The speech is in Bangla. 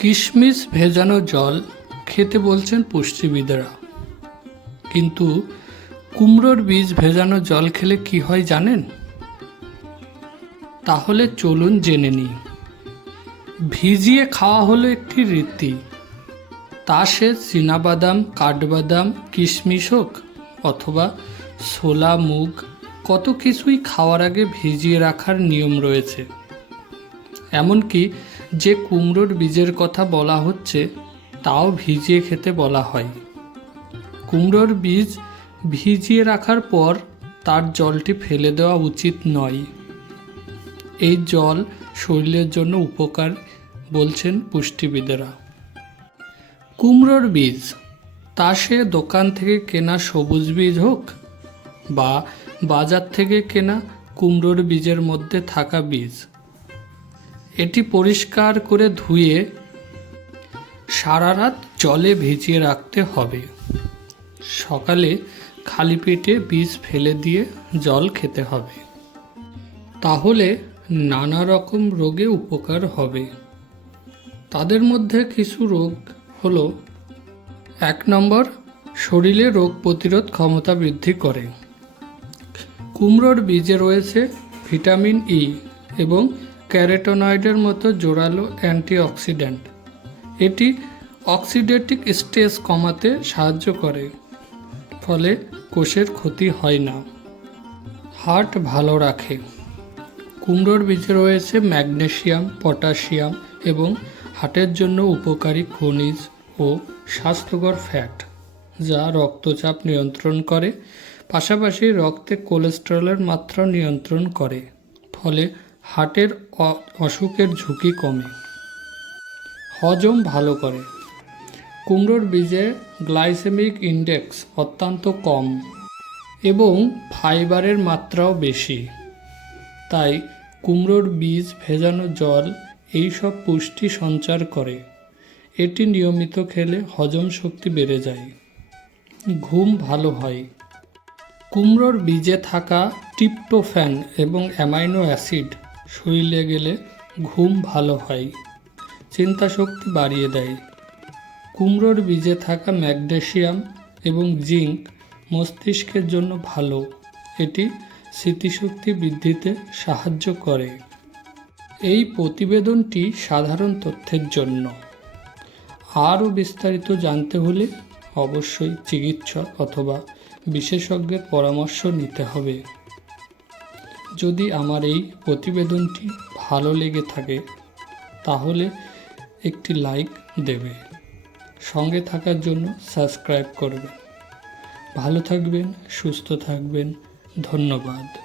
কিশমিশ ভেজানো জল খেতে বলছেন পুষ্টিবিদরা কিন্তু কুমড়োর বীজ ভেজানো জল খেলে কি হয় জানেন? তাহলে চলুন জেনে নিই। ভিজিয়ে খাওয়া হলো একটি রীতি। তা সে চীনাবাদাম, কাঠবাদাম, কিশমিশ হোক অথবা ছোলা, মুগ, কত কিছুই খাওয়ার আগে ভিজিয়ে রাখার নিয়ম রয়েছে। এমনকি যে কুমড়োর বীজের কথা বলা হচ্ছে, তাও ভিজিয়ে খেতে বলা হয়। কুমড়োর বীজ ভিজিয়ে রাখার পর তার জলটি ফেলে দেওয়া উচিত নয়। এই জল শরীরের জন্য উপকার বলছেন পুষ্টিবিদেরা। কুমড়োর বীজ, তা সে দোকান থেকে কেনা সবুজ বীজ হোক বা বাজার থেকে কেনা কুমড়োর বীজের মধ্যে থাকা বীজ। এটি পরিষ্কার করে ধুয়ে সারা রাত জলে ভিজিয়ে রাখতে হবে। সকালে খালি পেটে বীজ ফেলে দিয়ে জল খেতে হবে। তাহলে নানা রকম রোগে উপকার হবে। তাদের মধ্যে কিছু রোগ হলো, এক নম্বর, শরীরে রোগ প্রতিরোধ ক্ষমতা বৃদ্ধি করে। কুমড়োর বীজে রয়েছে ভিটামিন ই এবং ক্যারেটোনয়েডের মতো জোরালো অ্যান্টিঅক্সিডেন্ট। এটি অক্সিডেটিক স্ট্রেস কমাতে সাহায্য করে, ফলে কোষের ক্ষতি হয় না। হার্ট ভালো রাখে। কুমড়োর বীজে রয়েছে ম্যাগনেসিয়াম, পটাশিয়াম এবং হার্টের জন্য উপকারী খনিজ ও স্বাস্থ্যকর ফ্যাট, যা রক্তচাপ নিয়ন্ত্রণ করে, পাশাপাশি রক্তে কোলেস্টেরলের মাত্রা নিয়ন্ত্রণ করে, ফলে হার্টের অসুখের ঝুঁকি কমে। হজম ভালো করে। কুমড়োর বীজে গ্লাইসেমিক ইন্ডেক্স অত্যন্ত কম এবং ফাইবারের মাত্রাও বেশি। তাই কুমড়োর বীজ ভেজানো জল এই সব পুষ্টি সঞ্চার করে। এটি নিয়মিত খেলে হজম শক্তি বেড়ে যায়। ঘুম ভালো হয়। কুমড়োর বীজে থাকা টিপটোফ্যান এবং অ্যামাইনো অ্যাসিড শরীরে গেলে ঘুম ভালো হয় চিন্তা শক্তি বাড়িয়ে দেয়। কুমড়োর বীজে থাকা ম্যাগনেশিয়াম এবং জিঙ্ক মস্তিষ্কের জন্য ভালো, এটি স্মৃতিশক্তি বৃদ্ধিতে সাহায্য করে। এই প্রতিবেদনটি সাধারণ তথ্যের জন্য। আরও বিস্তারিত জানতে হলে অবশ্যই চিকিৎসক অথবা বিশেষজ্ঞের পরামর্শ নিতে হবে। যদি আমার এই প্রতিবেদনটি ভালো লেগে থাকে, তাহলে একটি লাইক দেবে। সঙ্গে থাকার জন্য সাবস্ক্রাইব করবেন। ভালো থাকবেন, সুস্থ থাকবেন। ধন্যবাদ।